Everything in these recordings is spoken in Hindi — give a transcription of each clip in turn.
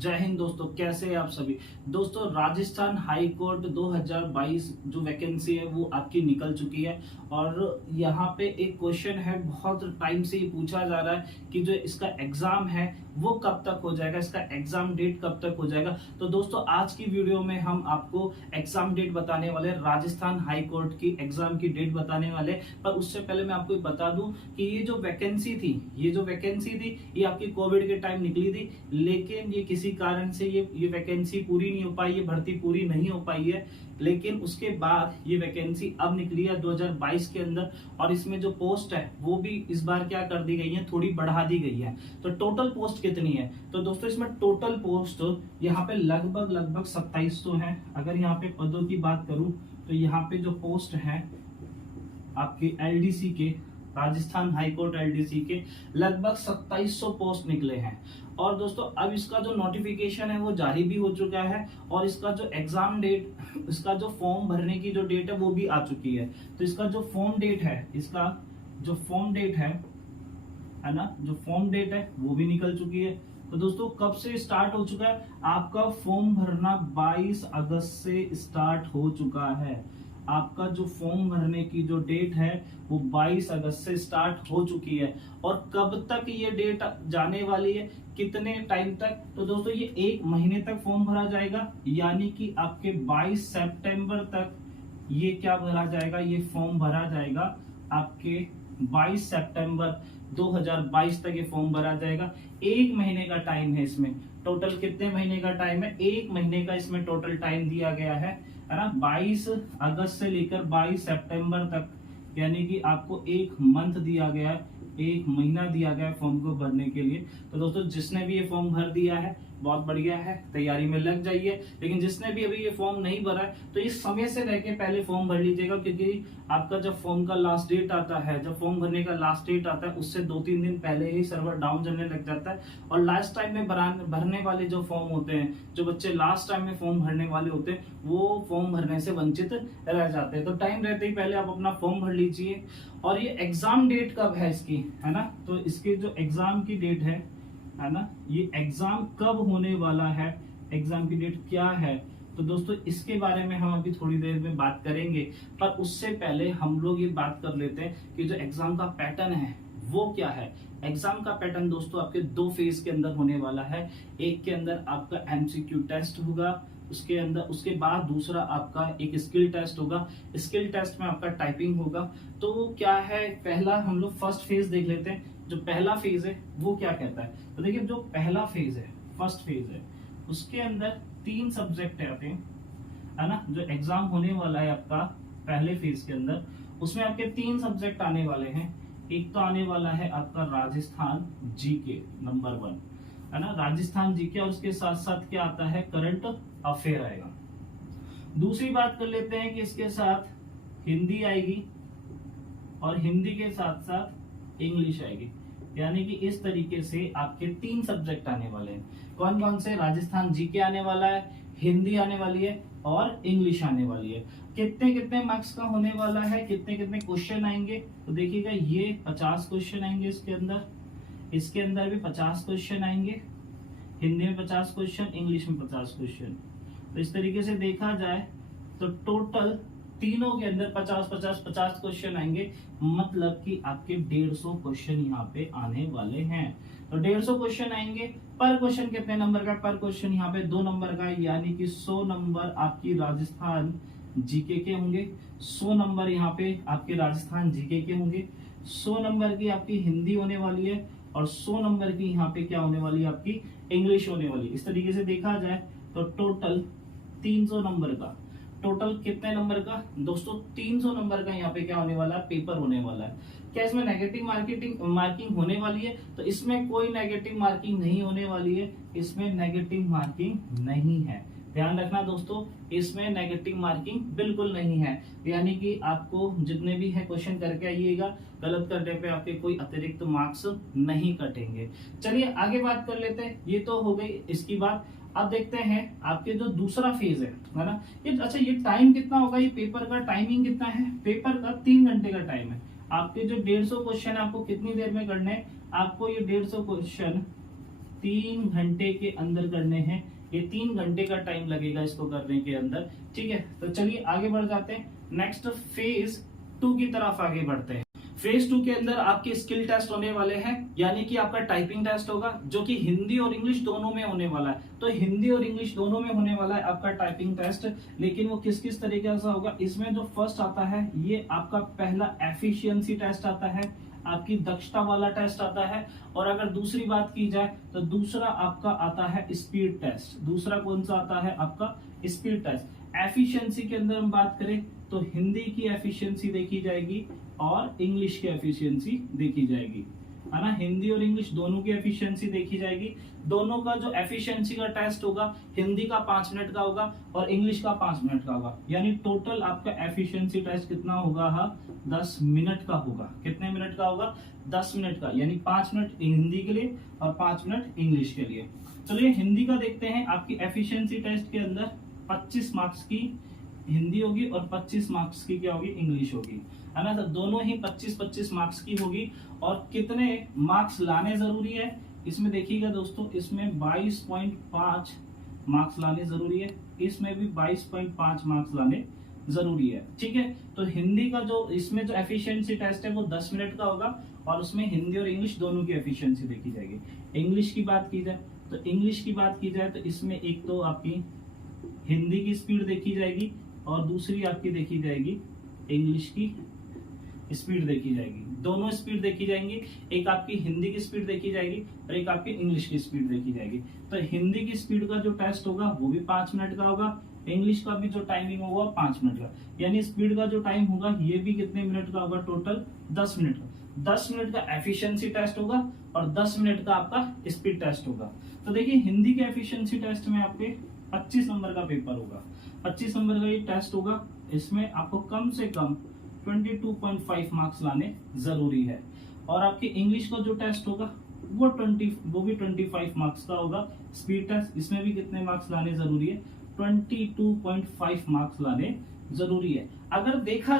जय हिंद दोस्तों, कैसे हैं आप सभी। दोस्तों, राजस्थान हाई कोर्ट 2022 जो वैकेंसी है वो आपकी निकल चुकी है और यहाँ पे एक क्वेश्चन है, बहुत टाइम से ये पूछा जा रहा है कि जो इसका एग्जाम है वो कब तक हो जाएगा, इसका एग्जाम डेट कब तक हो जाएगा। तो दोस्तों, आज की वीडियो में हम आपको एग्जाम डेट बताने वाले, राजस्थान हाई कोर्ट की एग्जाम की डेट बताने वाले। पर उससे पहले मैं आपको बता दूं कि ये जो वैकेंसी थी ये आपकी कोविड के टाइम निकली थी, लेकिन ये किसी कारण से ये वैकेंसी पूरी नहीं हो पाई, ये भर्ती पूरी नहीं हो पाई है। लेकिन उसके बाद ये वैकेंसी अब निकली है 2022 के अंदर और इसमें जो पोस्ट है वो भी इस बार क्या कर दी गई है, थोड़ी बढ़ा दी गई है। तो टोटल पोस्ट कितनी है, तो दोस्तों इसमें टोटल पोस्ट यहाँ पे लगभग 2700 है। अगर यहाँ पे पदों की बात करूं तो यहाँ पे जो पोस्ट है आपकी एलडीसी के, राजस्थान हाईकोर्ट एलडीसी के लगभग 2700 पोस्ट निकले हैं। और दोस्तों, अब इसका जो नोटिफिकेशन है वो जारी भी हो चुका है और इसका जो एग्जाम डेट, इसका जो फॉर्म भरने की जो डेट है वो भी आ चुकी है। तो इसका जो फॉर्म डेट है, इसका जो फॉर्म डेट है ना, जो फॉर्म डेट है वो भी निकल चुकी है। तो दोस्तों, कब से स्टार्ट हो चुका है आपका फॉर्म भरना? 22 अगस्त से स्टार्ट हो चुका है। आपका जो फॉर्म भरने की जो डेट है वो 22 अगस्त से स्टार्ट हो चुकी है। और कब तक ये डेट जाने वाली है, कितने टाइम तक? तो दोस्तों, ये 1 महीने तक फॉर्म भरा जाएगा, यानी कि आपके 22 सितंबर तक ये क्या भरा जाएगा, ये फॉर्म भरा जाएगा। आपके 22 सितंबर 2022 तक ये फॉर्म भरा जाएगा। 1 महीने का टाइम है इसमें। टोटल कितने महीने का टाइम है? 1 महीने का इसमें टोटल टाइम दिया गया है ना। 22 अगस्त से लेकर 22 सितंबर तक, यानी कि आपको 1 मंथ दिया गया है, 1 महीना दिया गया है फॉर्म को भरने के लिए। तो दोस्तों, जिसने भी ये फॉर्म भर दिया है बहुत बढ़िया है, तैयारी में लग जाइए। लेकिन जिसने भी अभी ये फॉर्म नहीं भरा है तो इस समय से रह के पहले फॉर्म भर लीजिएगा, क्योंकि आपका जब फॉर्म का लास्ट डेट आता है, जब फॉर्म भरने का लास्ट डेट आता है उससे 2-3 दिन पहले ही सर्वर डाउन चलने लग जाता है। और लास्ट टाइम में भरने वाले जो फॉर्म होते हैं, जो बच्चे लास्ट टाइम में फॉर्म भरने वाले होते हैं, वो फॉर्म भरने से वंचित रह जाते हैं। तो टाइम रहते ही पहले आप अपना फॉर्म भर लीजिए। और ये एग्जाम डेट कब है इसकी, है ना, तो इसकी जो एग्जाम की डेट है ना, ये एग्जाम कब होने वाला है, एग्जाम की डेट क्या है, तो दोस्तों इसके बारे में हम अभी थोड़ी देर में बात करेंगे। पर उससे पहले हम लोग ये बात कर लेते हैं कि जो एग्जाम का पैटर्न है वो क्या है। एग्जाम का पैटर्न दोस्तों आपके 2 फेज के अंदर होने वाला है। एक के अंदर आपका एमसीक्यू टेस्ट होगा, उसके अंदर, उसके बाद दूसरा आपका एक स्किल टेस्ट होगा। स्किल टेस्ट में आपका टाइपिंग होगा। तो क्या है, पहला हम लोग फर्स्ट फेज देख लेते हैं। जो पहला फेज है वो क्या कहता है, तो देखिए जो पहला फेज है, फर्स्ट फेज है, उसके अंदर 3 सब्जेक्ट आते हैं, है ना। जो एग्जाम होने वाला है आपका पहले फेज के अंदर, उसमें आपके 3 सब्जेक्ट आने वाले हैं। एक तो आने वाला है आपका राजस्थान जीके नंबर 1, है ना, राजस्थान जीके, और उसके साथ साथ क्या आता है, करंट अफेयर आएगा। दूसरी बात कर लेते हैं कि इसके साथ हिंदी आएगी और हिंदी के साथ साथ इंग्लिश आएगी। यानी कि इस तरीके से आपके 3 सब्जेक्ट आने वाले हैं। कौन कौन से? राजस्थान जीके आने वाला है, हिंदी आने वाली है और इंग्लिश आने वाली है। कितने कितने मार्क्स का होने वाला है, कितने कितने क्वेश्चन आएंगे, तो देखिएगा ये 50 क्वेश्चन आएंगे इसके अंदर भी 50 क्वेश्चन आएंगे। हिंदी में 50 क्वेश्चन, इंग्लिश में 50 क्वेश्चन। तो इस तरीके से देखा जाए तो टोटल तीनों के अंदर 50-50-50 क्वेश्चन आएंगे। मतलब कि आपके 150 क्वेश्चन यहाँ पे आने वाले हैं। तो 150 क्वेश्चन आएंगे। पर क्वेश्चन कितने नंबर का? पर क्वेश्चन यहाँ पे 2 नंबर का, यानी कि 100 नंबर आपकी राजस्थान जीके के होंगे, 100 नंबर यहाँ पे आपके राजस्थान जीके के होंगे, 100 नंबर की आपकी हिंदी होने वाली है और 100 नंबर की यहाँ पे क्या होने वाली है, आपकी इंग्लिश होने वाली है। इस तरीके से देखा जाए तो टोटल 300 नंबर का, टोटल कितने नंबर का दोस्तों? 300 नंबर का यहाँ पे क्या होने वाला है, पेपर होने वाला है। क्या इसमें नेगेटिव मार्किंग होने वाली है? तो इसमें कोई नेगेटिव मार्किंग नहीं होने वाली है, इसमें नेगेटिव मार्किंग नहीं है। ध्यान रखना दोस्तों, इसमें नेगेटिव मार्किंग बिल्कुल नहीं है। यानी कि आपको जितने भी है क्वेश्चन करके आइएगा, गलत करने पे आपके कोई अतिरिक्त मार्क्स नहीं कटेंगे। चलिए आगे बात कर लेते हैं। ये तो हो गई इसकी बात। अब देखते हैं आपके जो दूसरा फेज है ना, ये अच्छा, ये टाइम कितना होगा, ये पेपर का टाइमिंग कितना है? पेपर का 3 घंटे का टाइम है। आपके जो 150 क्वेश्चन है आपको कितनी देर में करने हैं? आपको ये 150 क्वेश्चन 3 घंटे के अंदर करने हैं। ये 3 घंटे का टाइम लगेगा इसको करने के अंदर। ठीक है, तो चलिए आगे बढ़ जाते हैं। नेक्स्ट फेज 2 की तरफ आगे बढ़ते हैं। फेज 2 के अंदर आपके स्किल टेस्ट होने वाले हैं, यानी कि आपका टाइपिंग टेस्ट होगा, जो कि हिंदी और इंग्लिश दोनों में होने वाला है। तो हिंदी और इंग्लिश दोनों में होने वाला है आपका टाइपिंग टेस्ट, लेकिन वो किस किस तरीके से होगा। इसमें जो फर्स्ट आता है ये आपका पहला एफिशिएंसी टेस्ट आता है, आपकी दक्षता वाला टेस्ट आता है। और अगर दूसरी बात की जाए तो दूसरा आपका आता है स्पीड टेस्ट। दूसरा कौन सा आता है आपका स्पीड टेस्ट। एफिशिएंसी के अंदर हम बात करें तो हिंदी की एफिशिएंसी देखी जाएगी और इंग्लिश की एफिशिएंसी देखी जाएगी, है ना। हिंदी और इंग्लिश दोनों की एफिशिएंसी देखी जाएगी। दोनों का जो एफिशिएंसी का टेस्ट होगा, हिंदी का 5 मिनट का होगा और इंग्लिश का 5 मिनट का होगा। यानी टोटल आपका एफिशिएंसी टेस्ट कितना होगा? 10 मिनट का होगा। कितने मिनट का होगा? 10 मिनट का, यानी 5 मिनट हिंदी के लिए और 5 मिनट इंग्लिश के लिए। चलिए हिंदी का देखते हैं। आपकी एफिशिएंसी टेस्ट के अंदर 25 मार्क्स की हिंदी होगी और 25 मार्क्स की क्या होगी? इंग्लिश होगी, है ना। तो दोनों ही 25-25 मार्क्स की होगी। और कितने मार्क्स लाने जरूरी है इसमें देखिएगा दोस्तों, इसमें 22.5 मार्क्स लाने जरूरी है, इसमें भी 22.5 मार्क्स लाने जरूरी है। ठीक है, तो हिंदी का जो इसमें जो एफिशिएंसी टेस्ट है वो 10 मिनट का होगा और उसमें हिंदी और इंग्लिश दोनों की एफिशिएंसी देखी जाएगी। इंग्लिश की बात की जाए तो इसमें एक तो आपकी हिंदी की स्पीड देखी जाएगी और दूसरी आपकी देखी जाएगी इंग्लिश की स्पीड देखी जाएगी। दोनों स्पीड देखी जाएंगी, एक आपकी हिंदी की स्पीड देखी जाएगी और एक आपकी इंग्लिश की स्पीड देखी जाएगी। तो हिंदी की स्पीड का जो टेस्ट होगा वो भी 5 मिनट का होगा, इंग्लिश का भी जो टाइमिंग होगा 5 मिनट का। यानी स्पीड का जो टाइम होगा ये भी कितने मिनट का होगा? टोटल 10 मिनट का। 10 मिनट का एफिशिएंसी टेस्ट होगा और 10 मिनट का आपका स्पीड टेस्ट होगा। तो देखिए हिंदी के एफिशिएंसी टेस्ट में आपके 25 नंबर का पेपर होगा, 25 नंबर का ये टेस्ट होगा। इसमें आपको कम से कम 22.5 मार्क्स लाने जरूरी है। और आपके इंग्लिश का जो टेस्ट होगा वो भी 25 मार्क्स का होगा। स्पीड टेस्ट, इसमें भी कितने मार्क्स लाने जरूरी है? 22.5 मार्क्स लाने जरूरी है। अगर देखा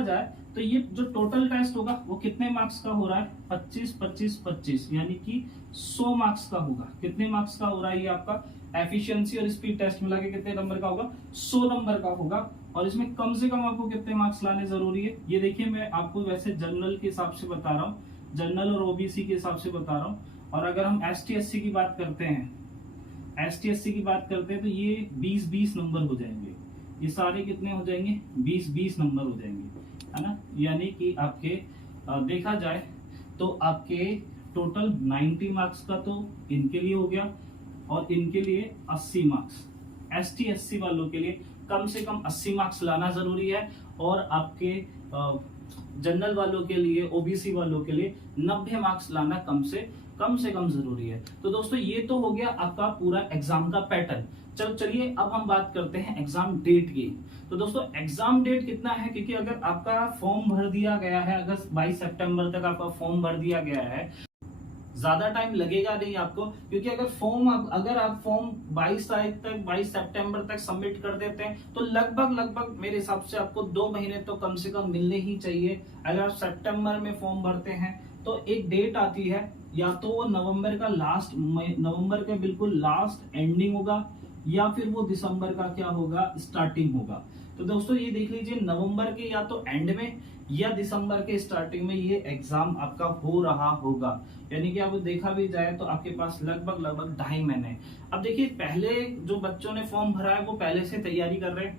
जाए तो ये जो टोटल टेस्ट होगा वो कितने मार्क्स का हो रहा है? 25-25-25, यानी कि 100 मार्क्स का होगा। कितने मार्क्स का हो रहा है ये आपका? एफिशिएंसी और स्पीड टेस्ट मिला के कितने नंबर का होगा? 100 नंबर का होगा। और इसमें कम से कम आपको कितने मार्क्स लाने जरूरी है? ये देखिए, मैं आपको वैसे जनरल के हिसाब से बता रहा हूँ, जनरल और ओबीसी के हिसाब से बता रहा हूँ। और अगर हम एसटी एससी की बात करते हैं तो ये 20-20 नंबर हो जाएंगे। ये सारे कितने हो जाएंगे? 20-20 नंबर हो जाएंगे, है ना। यानी कि आपके देखा जाए तो आपके टोटल 90 मार्क्स का तो इनके लिए हो गया और इनके लिए 80 मार्क्स। एसटी एससी वालों के लिए कम से कम 80 मार्क्स लाना जरूरी है और आपके जनरल वालों के लिए, ओबीसी वालों के लिए 90 मार्क्स लाना कम से कम जरूरी है। तो दोस्तों ये तो हो गया आपका पूरा एग्जाम का पैटर्न। चलिए अब हम बात करते हैं एग्जाम डेट की। तो दोस्तों एग्जाम डेट कितना है, क्योंकि अगर आपका फॉर्म भर दिया गया है, अगर 22 सितंबर तक आपका फॉर्म भर दिया गया है, ज्यादा टाइम लगेगा नहीं आपको। क्योंकि अगर आप फॉर्म 22 तारीख तक, 22 सितंबर तक सबमिट कर देते हैं तो लगभग मेरे हिसाब से आपको 2 महीने तो कम से कम मिलने ही चाहिए। अगर आप सितंबर में फॉर्म भरते हैं तो एक डेट आती है, या तो वो नवंबर का बिल्कुल लास्ट एंडिंग होगा या फिर वो दिसंबर का क्या होगा? स्टार्टिंग होगा। तो दोस्तों ये देख लीजिए, नवंबर के या तो एंड में या दिसंबर के स्टार्टिंग में ये एग्जाम आपका हो रहा होगा। यानी कि अब देखा भी जाए तो आपके पास लगभग 2.5 महीने। अब देखिए, पहले जो बच्चों ने फॉर्म भरा है वो पहले से तैयारी कर रहे हैं।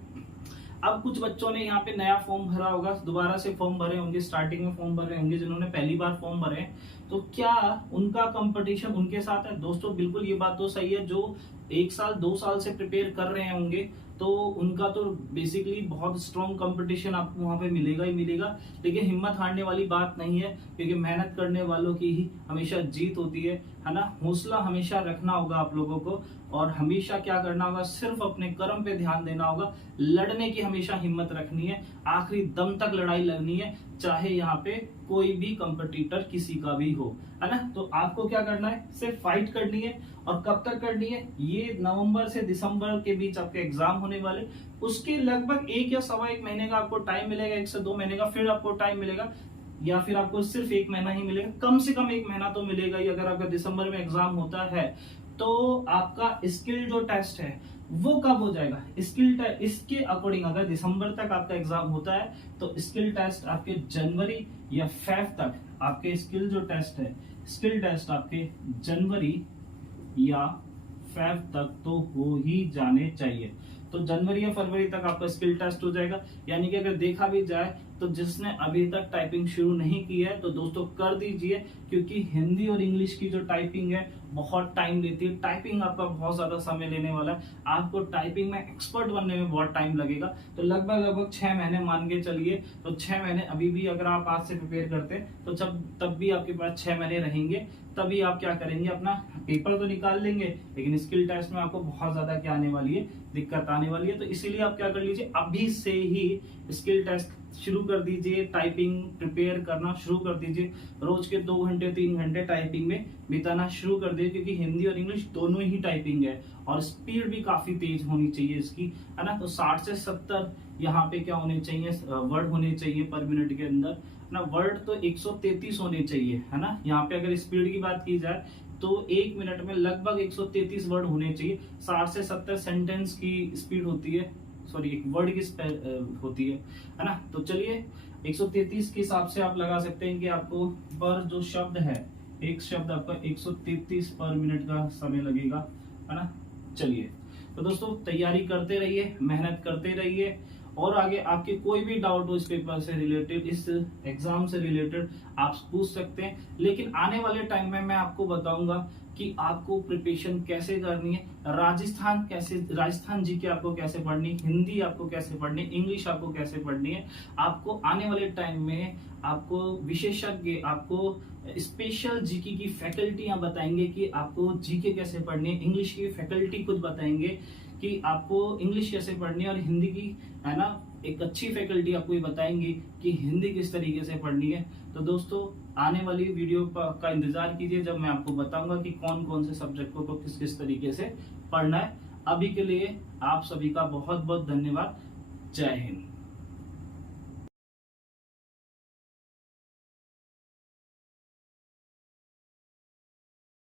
अब कुछ बच्चों ने यहाँ पे नया फॉर्म भरा होगा, दोबारा से फॉर्म भरे होंगे, स्टार्टिंग में फॉर्म भरे होंगे जिन्होंने पहली बार फॉर्म भरे। तो क्या उनका कंपटीशन उनके साथ है? दोस्तों बिल्कुल ये बात तो सही है। जो 1 साल 2 साल से प्रिपेयर कर रहे होंगे तो उनका तो बेसिकली बहुत स्ट्रॉन्ग कंपटीशन आपको वहां पे मिलेगा ही मिलेगा। लेकिन हिम्मत हारने वाली बात नहीं है, क्योंकि मेहनत करने वालों की ही हमेशा जीत होती है ना। हौसला हमेशा रखना होगा आप लोगों को और हमेशा क्या करना होगा? सिर्फ अपने कर्म पे ध्यान देना होगा। लड़ने की हमेशा हिम्मत रखनी है, आखिरी दम तक लड़ाई लड़नी है, चाहे यहाँ पे कोई भी कंपटीटर किसी का भी हो, है ना। तो आपको क्या करना है? सिर्फ फाइट करनी है। और कब तक करनी है? ये नवंबर से दिसंबर के बीच आपके एग्जाम होने वाले, उसके लगभग 1 या 1.25 महीने का आपको टाइम मिलेगा, 1 से 2 महीने का। फिर आपको टाइम मिलेगा या फिर आपको सिर्फ 1 महीना ही मिलेगा? कम से कम 1 महीना तो मिलेगा ही। अगर आपका दिसंबर में एग्जाम होता है तो आपका स्किल जो टेस्ट है वो कब हो जाएगा? इसके अकॉर्डिंग अगर दिसंबर तक आपका एग्जाम होता है तो स्किल टेस्ट आपके जनवरी या फेब तक, आपके स्किल जो टेस्ट है, स्किल टेस्ट आपके जनवरी या फेब तक तो हो ही जाने चाहिए। तो जनवरी या फरवरी तक आपका स्किल टेस्ट हो जाएगा। यानी कि अगर देखा भी जाए तो जिसने अभी तक टाइपिंग शुरू नहीं की है तो दोस्तों कर दीजिए, क्योंकि हिंदी और इंग्लिश की जो टाइपिंग है बहुत टाइम लेती है। टाइपिंग आपका बहुत ज्यादा समय लेने वाला है। आपको टाइपिंग में एक्सपर्ट बनने में बहुत टाइम लगेगा। तो लगभग 6 महीने मान के चलिए। तो 6 महीने अभी भी अगर आप आज से प्रिपेयर करते हैं तो तब भी आपके पास 6 महीने रहेंगे। तभी आप क्या करेंगे, अपना पेपर तो निकाल लेंगे, लेकिन स्किल टेस्ट में आपको बहुत ज्यादा क्या आने वाली है, दिक्कत आने वाली है। तो इसीलिए आप क्या कर लीजिए, अभी से ही स्किल टेस्ट शुरू कर दीजिए, टाइपिंग प्रिपेयर करना शुरू कर दीजिए। रोज के 2 घंटे 3 घंटे टाइपिंग में बिताना शुरू कर दीजिए, क्योंकि हिंदी और इंग्लिश दोनों ही टाइपिंग है और स्पीड भी काफी तेज होनी चाहिए इसकी, है ना। तो 60 से 70 यहाँ पे क्या होने चाहिए, वर्ड होने चाहिए पर मिनट के अंदर ना। वर्ड तो 133 होने चाहिए, है ना। यहाँ पे अगर स्पीड की बात की जाए तो 1 मिनट में लगभग 133 वर्ड होने चाहिए। 60 से 70 सेंटेंस की स्पीड होती है, सॉरी एक वर्ड की होती है ना। तो चलिए 133 के हिसाब से आप लगा सकते हैं कि आपको पर जो शब्द है, एक शब्द आपका 133 पर मिनट का समय लगेगा, है ना। चलिए तो दोस्तों तैयारी करते रहिए, मेहनत करते रहिए, और आगे आपके कोई भी डाउट हो इस पेपर से रिलेटेड, इस एग्जाम से रिलेटेड, आप पूछ सकते हैं। लेकिन आने वाले टाइम में मैं आपको बताऊंगा कि आपको प्रिपरेशन कैसे करनी है, राजस्थान जीके आपको कैसे पढ़नी, हिंदी आपको कैसे पढ़नी, इंग्लिश आपको कैसे पढ़नी है। आपको आने वाले टाइम में आपको विशेषज्ञ, आपको स्पेशल जीके की फैकल्टियां बताएंगे कि आपको जीके कैसे पढ़नी है। इंग्लिश की फैकल्टी खुद बताएंगे कि आपको इंग्लिश कैसे पढ़नी है, और हिंदी की, है ना, एक अच्छी फैकल्टी आपको ये बताएंगी कि हिंदी किस तरीके से पढ़नी है। तो दोस्तों आने वाली वीडियो का इंतजार कीजिए, जब मैं आपको बताऊंगा कि कौन कौन से सब्जेक्ट को किस किस तरीके से पढ़ना है। अभी के लिए आप सभी का बहुत बहुत धन्यवाद। जय हिंद।